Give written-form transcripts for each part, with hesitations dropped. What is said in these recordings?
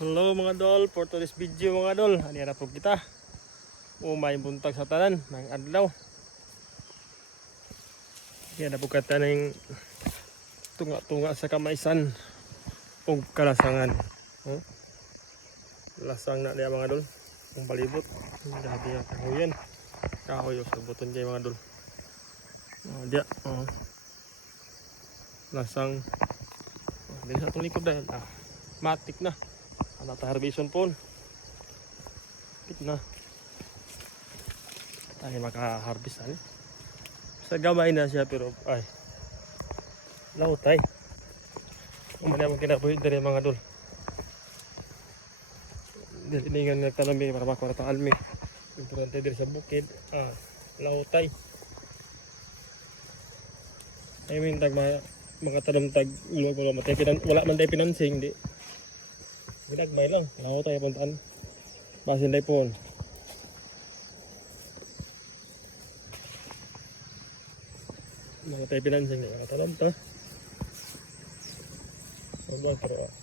Hello mga dol, for today's video mga dol, ani na po kita. May buntag sa tanan ng adlaw. Yan na po kata ng tunga-tunga sa kamaisan o kalasangan. Lasang na niya mga dol, ang palibot. Dahil yung kahoyan, kahoy sa buton dyan mga dol. Diya, lasang. Dili sa itong likod dahil, matik na. Nata harbison po. Kitna. Ay maka-harvest ani. Sa gamay na siya pero ay lautay. Umani mo kinabuhi dari mga dol. Diningan nga tanami para makuha ta almi. Importante diri sa bukid. Lautay. I mean tag mga tanong tag ulo ko matay wala man day financing di. Ginagmay lang, ako tayo puntaan. Basin tayo po. Mga tayo pinansing niya, nakatalam ta. Pero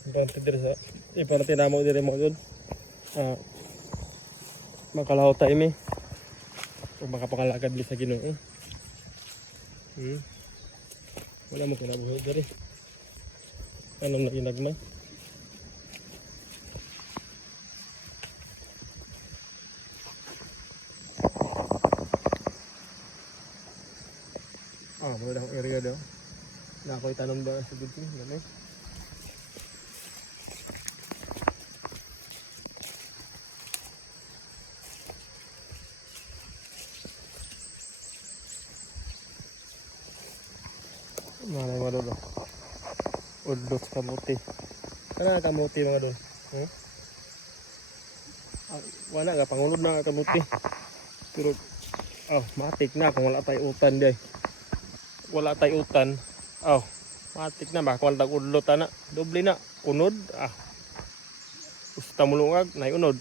importante din sa importante namo din mo yun. Makalaw tayo mi. O makapangalagad din sa Ginoo. Wala mo kinabuhi diri. Anong naginagmay? Mula akong area daw. Na ako'y tanong ba sa buti? Ganun. Malay mga dolo. Udlot sa kamuti. Kana kamuti mga dolo? Wala nga, pangulod na nga kamuti. Pero, matik na kung wala tayo utan day. Wala tayo utan. Matik na ba? Kung wala tayo udlot na. Doble na. Unod. Gusto mulungag, na unod.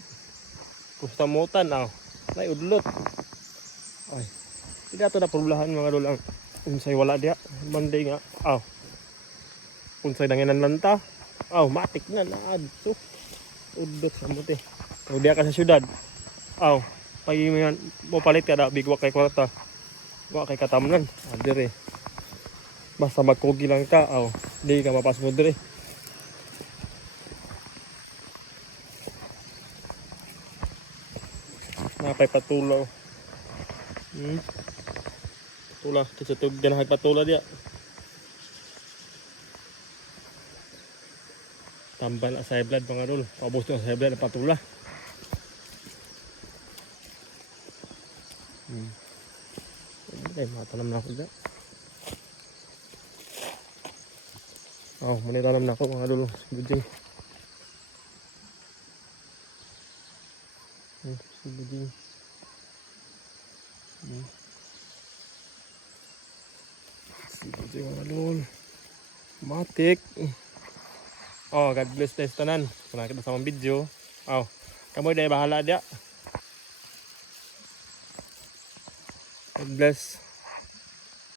Gusto mo utan, na udlot. Ay. Hindi ato na problemahan mga dol ang unsay wala diya. Banday nga. Unsay danginan lanta. Matik na. So, udlot sa muti. Kung diya ka sa syudad. Pag mo palit ka na, bigwa kay kwarta. Wa kay katamnan. Dire. Basta magkugi lang ka, di ka mapas mo dire. Napay patulaw. Patula, kasi ito ganahag patula diya. Tambal na sa blood mga dol. Paubos na sa blood na patula. Ay, matanam na ako diya. Manitanam na ako mga dolo. Buding. Buding. Buding mga dolo. Matik. God bless tayo sa tanan. Kung nakita sa mga video. Kamoy dahil bahala dia. God bless.